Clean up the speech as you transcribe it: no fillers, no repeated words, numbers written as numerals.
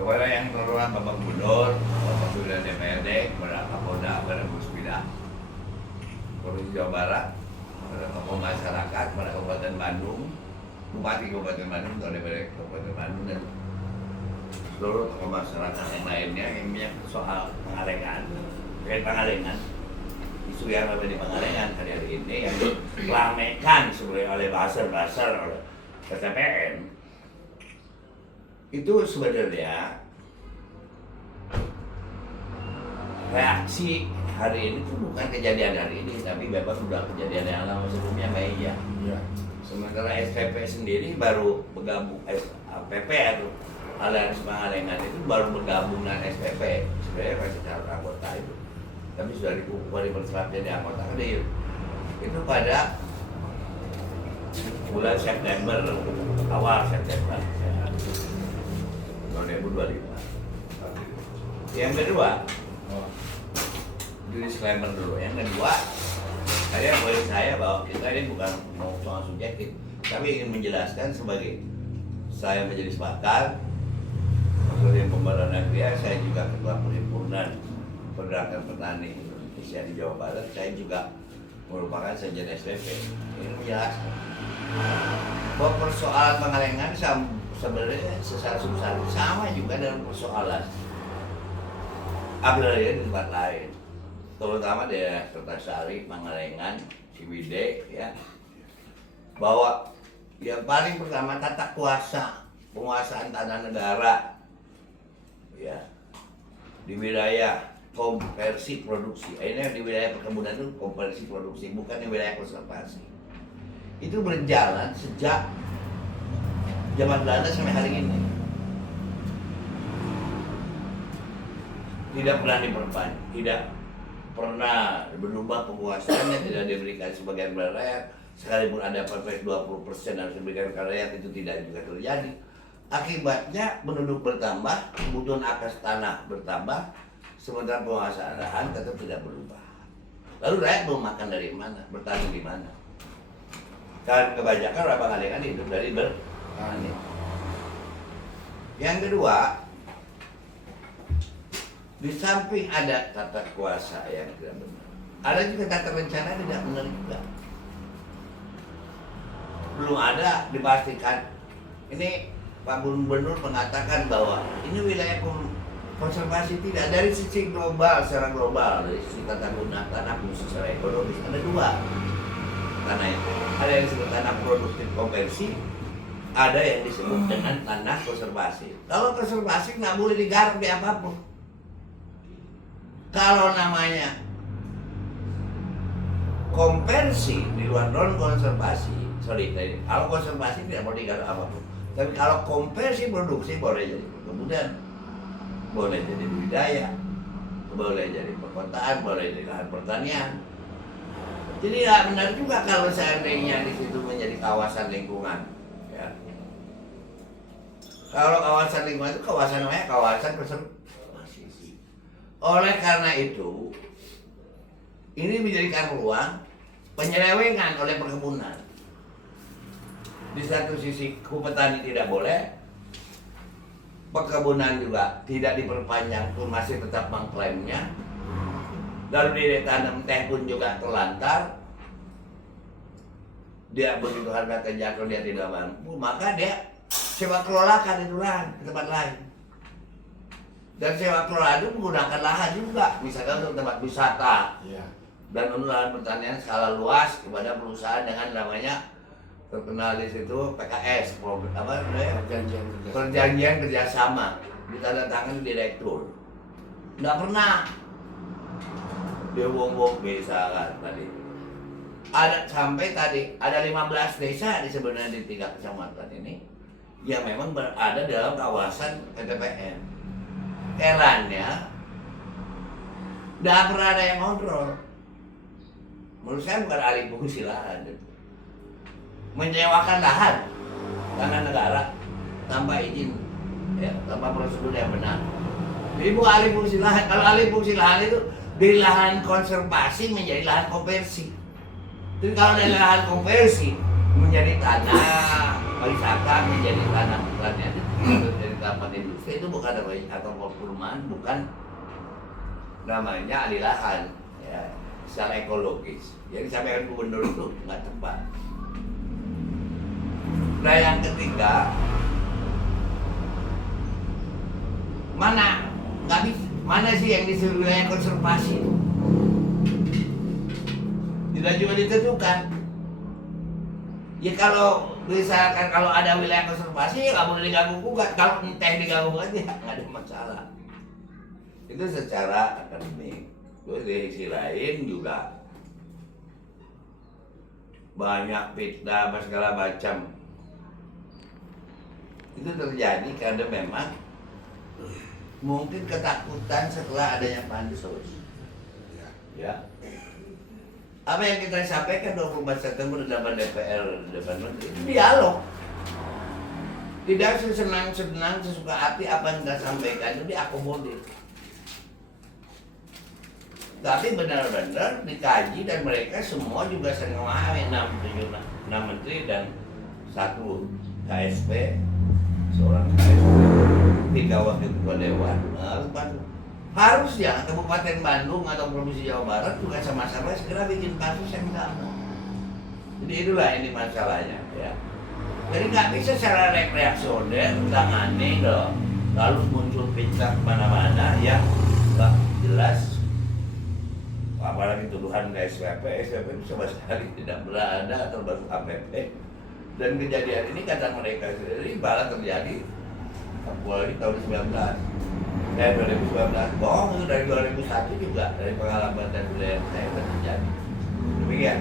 Kepada yang turunan Bapak Gubernur, Bapak Gubernur DPRD, kepada Kapolda, kepada Puspida, Provinsi Jawa Barat, kepada tokoh masyarakat, kepada Kabupaten Bandung, Bupati Kabupaten Bandung, atau DPRD Kabupaten Bandung, dan seluruh tokoh masyarakat yang lainnya yang menyangkut soal Pangalengan, terkait Pangalengan, isu yang ada di Pangalengan hari ini yang diramaikan sebenarnya oleh buzzer oleh PTPN. Itu sebenarnya reaksi hari ini itu bukan kejadian hari ini, tapi memang sudah kejadian yang lama sebelumnya Mbak Iya. Ya. Sementara SPP sendiri baru bergabung, SPP atau Aliansi Pangalengan itu baru bergabung dengan SPP, sebenarnya masih calon anggota itu, tapi sudah dikukuhkan diperserap jadi anggota hadir. Itu pada bulan September, awal September 2025. Yang kedua, itu disclaimer dulu. Yang kedua, saya poin saya bahwa kita ini bukan mau soal subjektif, tapi ingin menjelaskan sebagai saya menjadi sepakat Menteri Pembangunan Negeri, saya juga ketua perhimpunan pergerakan petani Indonesia di Jawa Barat, saya juga merupakan sekjen SPP. Ini menjelaskan bahwa persoalan Pangalengan sebenarnya secara substansi sama juga dengan persoalan agraria di tempat lain, terutama daerah Kertasari, Pangalengan, Ciwidey, ya, bahwa yang paling pertama tata kuasa penguasaan tanah negara, ya, di wilayah konversi produksi. Ini di wilayah perkebunan itu konversi produksi, bukan di wilayah konservasi. Itu berjalan sejak zaman Belanda sampai hari ini. Tidak pernah diperpanjang, tidak pernah berubah penguasaannya, tidak diberikan sebagian kepada rakyat. Sekalipun ada perpres 20% harus diberikan kepada rakyat, itu tidak juga terjadi. Akibatnya penduduk bertambah, kebutuhan akas tanah bertambah, sementara penguasaan lahan tetap tidak berubah. Lalu rakyat mau makan dari mana? Bertani di mana? Kan kebanyakan orang Pangalengan hidup dari bertani. Yang kedua, di samping ada tata kuasa yang tidak benar, ada juga tata rencana tidak benar juga. Belum ada dipastikan. Ini Pak Gubernur mengatakan bahwa ini wilayah konservasi, tidak dari sisi global, secara global, dari sisi tata guna tanah khusus secara ekonomis ada dua tanah itu. Ada yang disebut tanah produktif konversi, ada yang disebut dengan tanah konservasi. Kalau konservasi nggak boleh digarap di apapun. Kalau namanya konversi di luar non konservasi, kalau konservasi tidak boleh digarap apapun. Tapi kalau konversi produksi boleh jadi perkebunan, boleh jadi budidaya, boleh jadi perkotaan, boleh jadi lahan pertanian. Jadi ya benar juga kalau seandainya di situ menjadi kawasan lingkungan. Ya. Kalau kawasan lingkungan itu kawasan namanya kawasan konservasi. Oleh karena itu, ini menjadikan ruang penyelewengan oleh perkebunan. Di satu sisi petani tidak boleh, perkebunan juga tidak diperpanjang pun masih tetap mengklaimnya. Lalu dia tanam teh pun juga terlantar. Dia begitu harga terjangkau dia tidak mampu, maka dia sewa kelolakan itu lahan ke tempat lain. Dan sewa kelola itu menggunakan lahan juga, misalkan untuk tempat wisata, Ya. dan untuk lahan pertanian skala luas kepada perusahaan dengan namanya terkenal di situ PKS, apa namanya? Perjanjian kerjasama, ditandatangani direktur. Nggak pernah diwong-wong misalkan tadi. Ada sampai tadi ada 15 desa di sebenarnya di 3 kecamatan ini yang memang berada dalam kawasan PTPN. Herannya, tidak pernah ada yang kontrol. Menurut saya bukan alih fungsi lahan, menyewakan lahan tanah negara tanpa izin, ya, tanpa prosedur yang benar. Jadi bukan alih fungsi lahan. Kalau alih fungsi lahan itu dari lahan konservasi menjadi lahan konversi. Jadi kalau dari lahan konversi menjadi tanah wisata, menjadi tanah pertanian, itu menjadi penerapan industri itu bukan namanya atau perumahan, bukan namanya alih lahan ya, secara ekologis. Jadi disampaikan gubernur itu nggak tepat. Nah yang ketiga, mana sih yang disuruh wilayah konservasi? Tidak juga ditentukan. Ya kalau misalkan kalau ada wilayah konservasi ya nggak boleh diganggu gugat. Kalau entah diganggu gugat ya nggak ada masalah. Itu secara akademik. Terus di sisi lain juga banyak fitnah segala macam. Itu terjadi karena memang mungkin ketakutan setelah adanya pansus. Ya. Apa yang kita sampaikan 24 September di depan DPR, di depan Menteri, itu dialog. Tidak sesenang-senang, sesuka hati apa yang kita sampaikan itu diakomodir. Tapi benar-benar dikaji dan mereka semua juga senang memahami 6 menteri dan 1 KSP, seorang KSP, 3 wakil ketua dewan. Harusnya Kabupaten Bandung atau Provinsi Jawa Barat juga sama-sama segera bikin kasus yang sama. Jadi itulah ini masalahnya ya. Jadi nggak bisa secara reaksioner tangani dong. Lalu muncul fitnah kemana-mana yang nggak jelas. Apalagi tuduhan ke SPP itu sama sekali tidak berada termasuk APP. Dan kejadian ini kata mereka sendiri malah terjadi apalagi tahun 2019 bohong, itu dari 2001 juga, dari pengalaman dan budaya saya terjadi. Demikian.